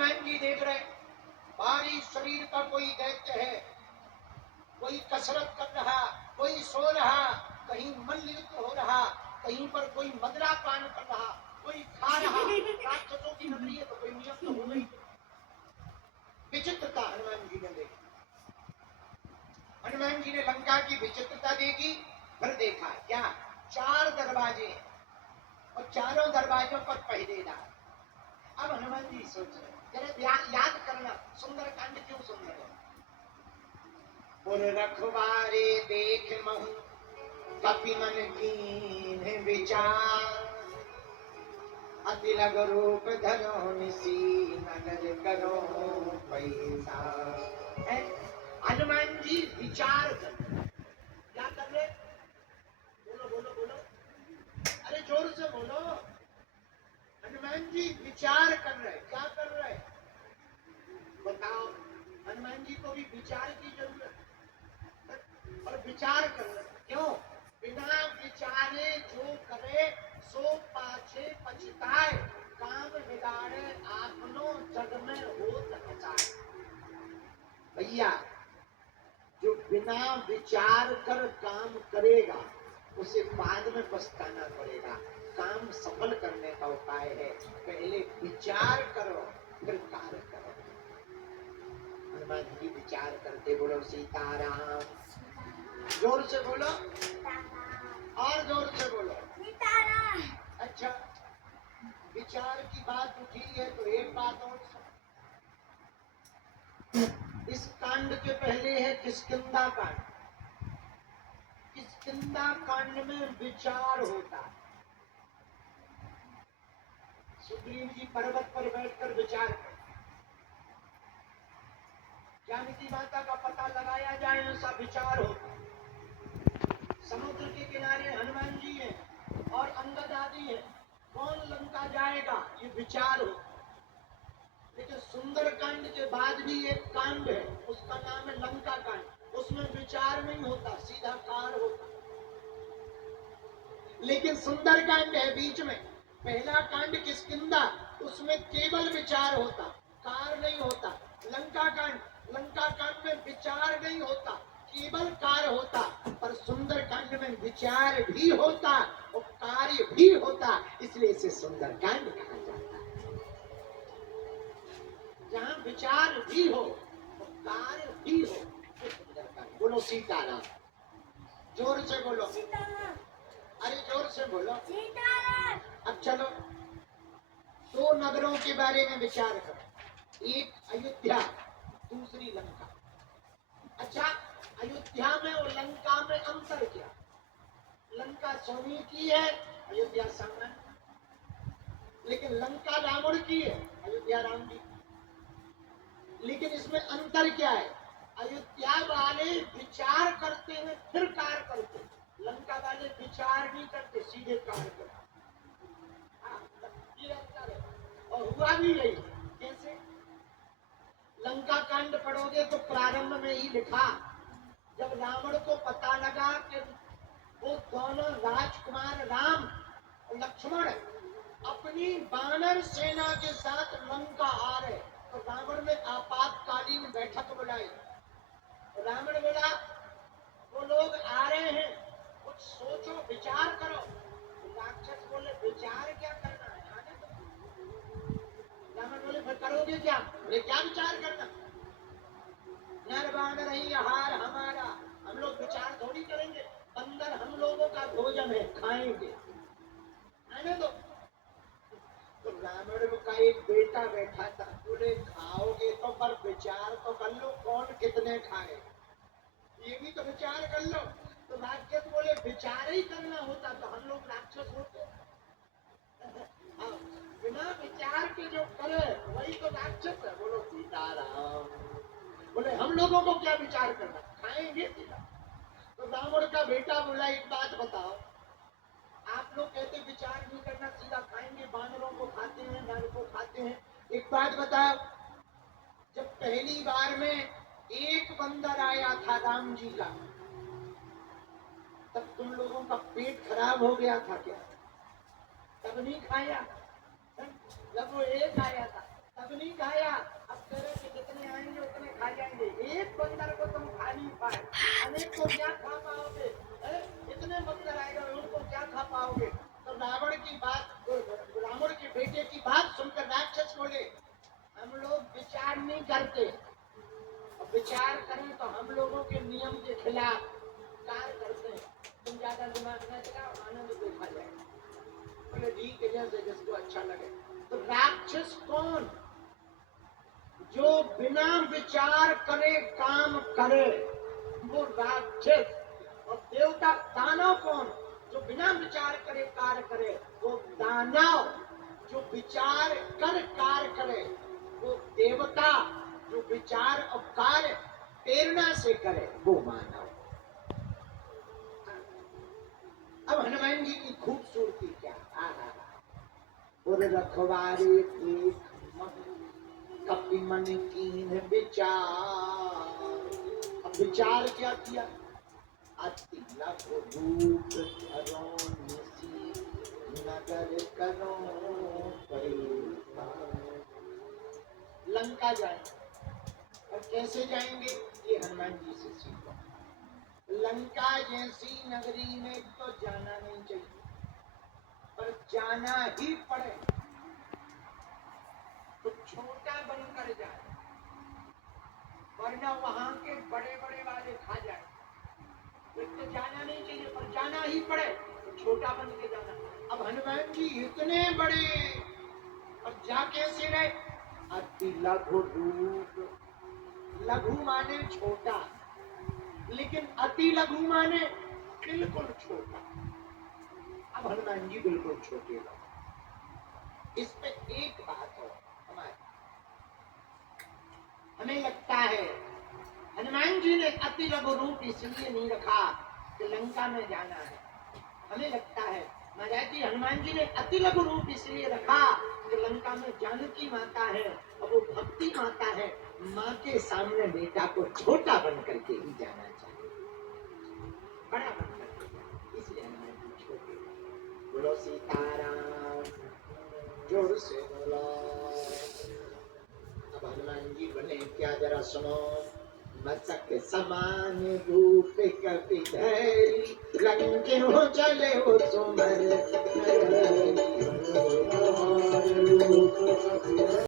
हनुमान जी देख रहे भारी शरीर का कोई दैत्य है, कोई कसरत कर रहा, कोई सो रहा, कहीं मल्लयुद्ध हो रहा, कहीं पर कोई मदरा पान कर रहा, कोई खा रहा। राक्षसों की नगरी है तो कोई नियम तो होगा ही। विचित्रता हनुमान जी ने देखी। हनुमान जी ने लंका की विचित्रता देखी। फिर देखा क्या 4 दरवाजे हैं और चारों दरवाजों पर पहरेदार। अब हनुमान जी सोच रहे जरा याद करना सुंदरकांड क्यों सुंदर है। पुर रखवारे देख महु कपि मन कीन्ह विचार, अति लग रूप धरो निसी नगर करो पैसा। हनुमान जी विचार कर क्या कर रहे? बोलो बोलो बोलो, अरे जोर से बोलो। हनुमान जी विचार कर रहे। क्या कर रहे बताओ? हनुमान जी को भी विचार की जरूरत है और विचार कर रहे। क्यों? बिना विचारे जो करे सो पाछे पछताए, काम बिगाड़े आपनो जग में होत हचाए। भैया जो बिना विचार कर काम करेगा उसे बाद में पछताना पड़ेगा। काम सफल करने का उपाय है पहले विचार करो फिर कार्य करो। हनुमान जी विचार करते बोलो सीताराम। जोर से बोलो और जोर से बोलो सीताराम। अच्छा विचार की बात उठी है तो एक बात और इस कांड के पहले है किष्किंधा कांड। किष्किंधा कांड में विचार होता है। सुग्रीव जी पर्वत पर बैठकर विचार करते जानकी माता का पता लगाया जाए ऐसा विचार होता। समुद्र के किनारे हनुमान जी हैं और अंगद आदि है, कौन लंका जाएगा ये विचार हो। लेकिन सुंदरकांड के बाद भी एक कांड है उसका नाम है लंका कांड। उसमें विचार नहीं होता सीधा कार होता। लेकिन सुंदरकांड है बीच में। पहला कांड किष्किंधा उसमें केवल विचार होता कार नहीं होता। लंका कांड में विचार नहीं होता केवल कार्य होता। पर सुंदरकांड में विचार भी होता और कार्य भी होता इसलिए इसे सुंदरकांड कहा जाता है। जहाँ विचार भी हो और कार्य भी हो वो सुंदरकांड। बोलो सीताराम। जोर से बोलो सीताराम। अरे जोर से बोलो सीताराम। अब चलो 2 नगरों के बारे में विचार करो। एक अयोध्या दूसरी लंका। अच्छा अयोध्या में और लंका में अंतर क्या? लंका स्वामी की है अयोध्या सामान्य। लेकिन लंका रावण की है अयोध्या राम जी। लेकिन इसमें अंतर क्या है? अयोध्या वाले विचार करते हैं फिर कार्य करते हैं। लंका वाले विचार नहीं करते सीधे कार्य करते। ये अंतर है और हुआ भी यही। कैसे? लंका कांड पढ़ोगे तो प्रारंभ में ही लिखा जब रावण को पता लगा कि वो दोनों राजकुमार राम और लक्ष्मण अपनी वानर सेना के साथ लंका आ रहे तो रावण ने आपातकालीन बैठक बुलाई। रावण बोला वो लोग आ रहे हैं कुछ सोचो विचार करो। राक्षस बोले विचार क्या करना है आने दो। रावण बोले फिर करोगे क्या? बोले क्या विचार करना? नर बानर ही आहार हमारा। हम लोग विचार थोड़ी करेंगे। बंदर हम लोगों का भोजन है खाएंगे आने दो। तो रावण का एक बेटा बैठा था बोले खाओगे तो पर विचार तो कर लो कौन कितने खाए ये भी तो विचार कर लो। तो राक्षस बोले विचार ही करना होता तो हम लोग राक्षस होते। बिना विचार के जो करे वही तो राक्षस है। बोलो सीताराम। बोले हम लोगों को क्या विचार करना खाएंगे सीधा। तो रावण का बेटा बोला एक बात बताओ आप लोग कहते विचार नहीं करना सीधा खाएंगे बानरों को खाते हैं नर को खाते हैं। एक बात बताओ जब पहली बार में एक बंदर आया था राम जी का तब तुम लोगों का पेट खराब हो गया था क्या? तब नहीं खाया? जब वो एक आया था तब नहीं खाया? नहीं करते। अब विचार करें तो हम लोगों के नियम के खिलाफ कार्य करते हैं। तुम ज्यादा दिमाग न चलाओ, आनंद देखा जाए, बोले ठीक है, जैसे जिसको अच्छा लगे। तो राक्षस कौन? जो बिना विचार करे काम करे, वो राक्षस। और देवता दानव कौन? जो बिना विचार करे कार्य करे, वो दानव। जो विचार कर कार्य करे, वो देवता। जो विचार और कार्य प्रेरणा से करे, वो मानव। अब हनुमान जी की खूबसूरती क्या! और रखवारे कपि मन कीन विचार। अब विचार क्या किया? अति लघु रूप धरो निसी, नगर करो परिपार। लंका जाएंगे, और कैसे जाएंगे? ये हनुमान जी से सीखो। लंका जैसी नगरी में तो जाना नहीं चाहिए, पर जाना ही पड़े तो छोटा बनकर जाए, वरना वहां के बड़े बड़े वाले खा जाए। तो जाना नहीं चाहिए, पर जाना ही पड़े तो छोटा बन के जाना। अब हनुमान जी इतने बड़े, और जा कैसे रहे? अति लघु रूप। लघु माने छोटा, लेकिन अति लघु माने बिल्कुल छोटा। अब हनुमान जी बिल्कुल छोटे लोग। इस पे एक बात हो, हमें लगता है हनुमान जी ने अति लघु रूप इसलिए नहीं रखा कि लंका में जाना है। हमें लगता है महाराज जी, हनुमान जी ने अति लघु रूप इसलिए रखा कि लंका में जानकी माता है, और वो भक्ति माता है। माँ के सामने बेटा को छोटा बन करके ही जाना चाहिए, बड़ा बन करके। इसलिए हनुमान जी छोटे। बोलो सीताराम, जोर से बोलो। अब हनुमान जी बने क्या, जरा सुनो। मस्तक समान रूप कपि धरि, लंकिनो चले हो सुमर।